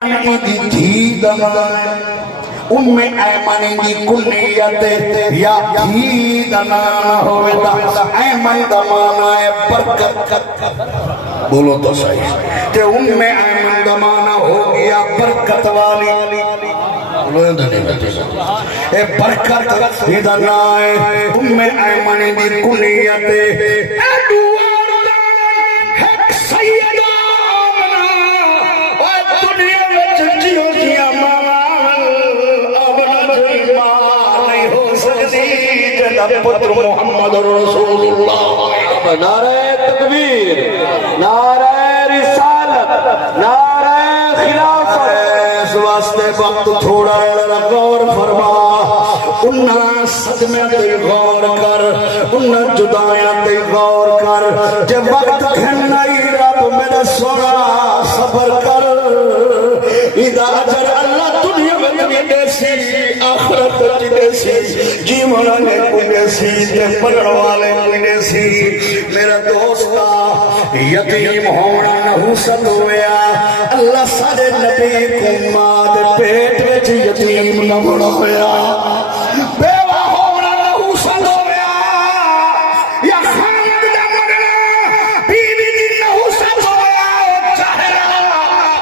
تھی دمان ام ایمن دی کلیت یا تھی دمان ہوئے دا ایمن دمان برکت بولو تو صحیح کہ ام ایمن دمان ہو گیا برکت والی اے برکت دنائے ام ایمن دی کلیت پتر محمد رسول اللہ نعرہ تکبیر، نعرہ رسالت، نعرہ خلافت۔ اس واسطے وقت تھوڑا غور فرما، انہاں صدمے تے غور کر، انہاں جدائیاں تے غور کر، جب وقت گھنائی رب میرا سونا صبر کر، اذا اجر اللہ دنیا میں دیسی آخرت دیسی جیونا نے کوئی دیسی تے پڑھن والے کوئی دیسی میرا دوستا یتیم ہونا نحوست ہویا اللہ سارے نبی کو ماں دے پیٹ وچ یتیم نہ بنایا بیوہ ہونا نحوست ہویا یا خامد دا مرنا بیوی دی نحوست ہویا چاہرا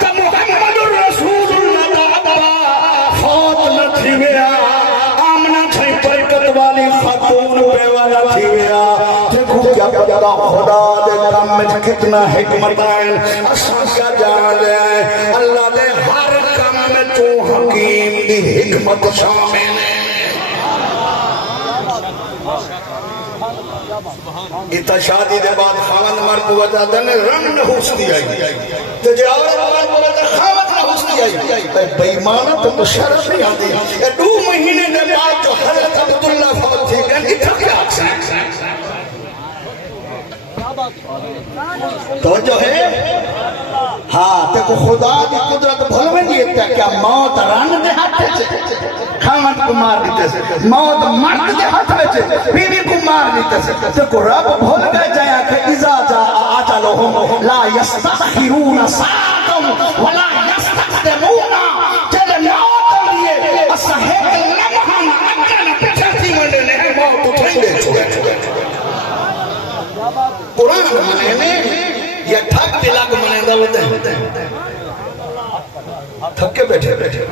کہ محمد رسول اللہ دا ابا فوت نہ تھی گیا خاتون بیوانا تھی گیا دیکھو کیا پتا خدا دے کام میں کتنا حکمت ہے اساں کیا جان لے اللہ دے ہر کام میں تو حکیم دی حکمت شامل ہے اتا شادی دے بعد خاون مرد وجہ دن رنگ نحوس دی آئی تو جے عورت مرد وجہ خاون نحوس دی آئی بیمانہ تو شرف نہیں آتی یہ 2 مہینے دے بعد جو حضرت عبداللہ فوت تھی گئن اتھا کیا آکسا توجہ ہے ہاں تے کو خدا دی قدرت بھلویں دیتا ہے کیا موت رن دے ہاتھ سے خامد کو مار دیتے سے موت مرد دے ہاتھ سے بیوی کو مار دیتے سے تے کو رب بھول گئے جایا کہ اذا جا آجلہم لا یستخرون ساعتم ولا یستخدمون چلے موت لیے اسہیک لمحان اگرن پچھتی منڈے نے موت اٹھائی دے چھوڑے قرآن مانے میں یہ ٹھک دلاغ مانے دا ہوتے ہیں تھکے بیٹھے بیٹھے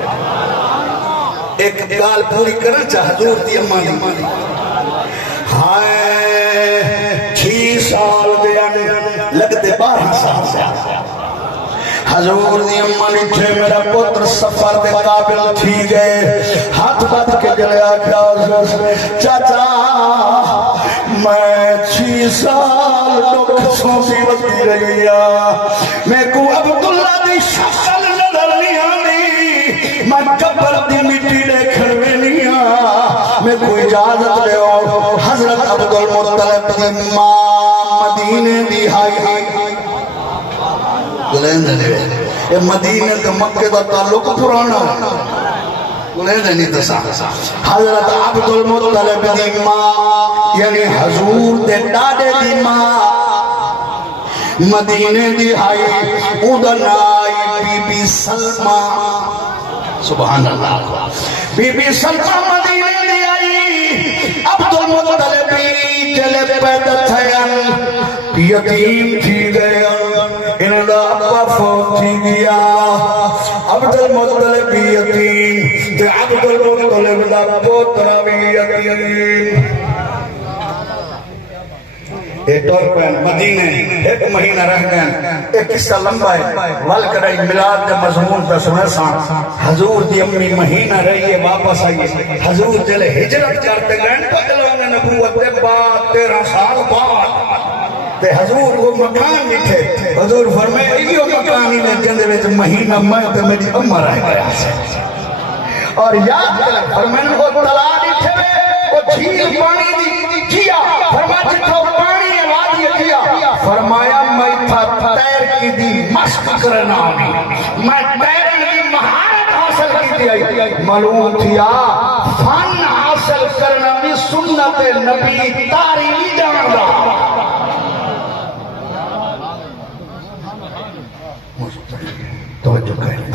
ایک گال پوری کرنا چاہ حضور دی امانی ہائے 6 سال دے لگتے 12 سال سے حضور دی امانی تھے میرا پتر سفر دے قابل تھی گئے ہاتھ بات کے جلے آکھا چاچا میں 6 سال دکھ سوسی وقتی رہیا میں کو عبداللہ دی شکل نظر نہیں آنی میں قبر دی مٹی دیکھر میں نہیں آ میں کو اجازت لے حضرت عبدالمطلب دی ماں مدینے دی ہائی گلین دے یہ مدینہ کے مکہ دا تعلق پرانا گلین دے نہیں تسا حضرت عبدالمطلب دی ماں یعنی حضور دے ڈاڈے دی ماں مدینے دی آئی ادھر آئی بی بی سلمہ سبحان اللہ بی بی سلمہ مدینے دی آئی عبدالمطلب چلے پیدا تھیا یتیم تھی گیا انہا ابا فوت تھی گیا عبدالمطلب یتیم تے عبدالمطلب دا پوترا بھی یتیم ایک طور پر مدینہ 1 مہینہ رہ گئے ایک قصہ لمبا ہے والکرائی ملاد کے مضمون پر سنے سان حضور دی امی مہینہ رہیے واپس آئیے حضور جلے ہجرت کرتے گئے پہلوان نبوت دے بعد 13 سال بعد تے حضور وہ مکان نہیں تھے حضور فرمائے یہ مکان ہی نہیں جندے ویچ مہینہ میں تے میری امہ رہ گیا سے اور یاد کریں فرمائے وہ تلا نہیں تھے وہ جھیل پانی دی جیا فرمائے جتھو پانی وادی کیا فرمایا میں تھا تیر کی دی مشق کرنا آنی میں تیرن کی مہارت حاصل کی دی معلوم تھیا فن حاصل کرنا بھی سنت نبی تاریخ جانا توجہ کریں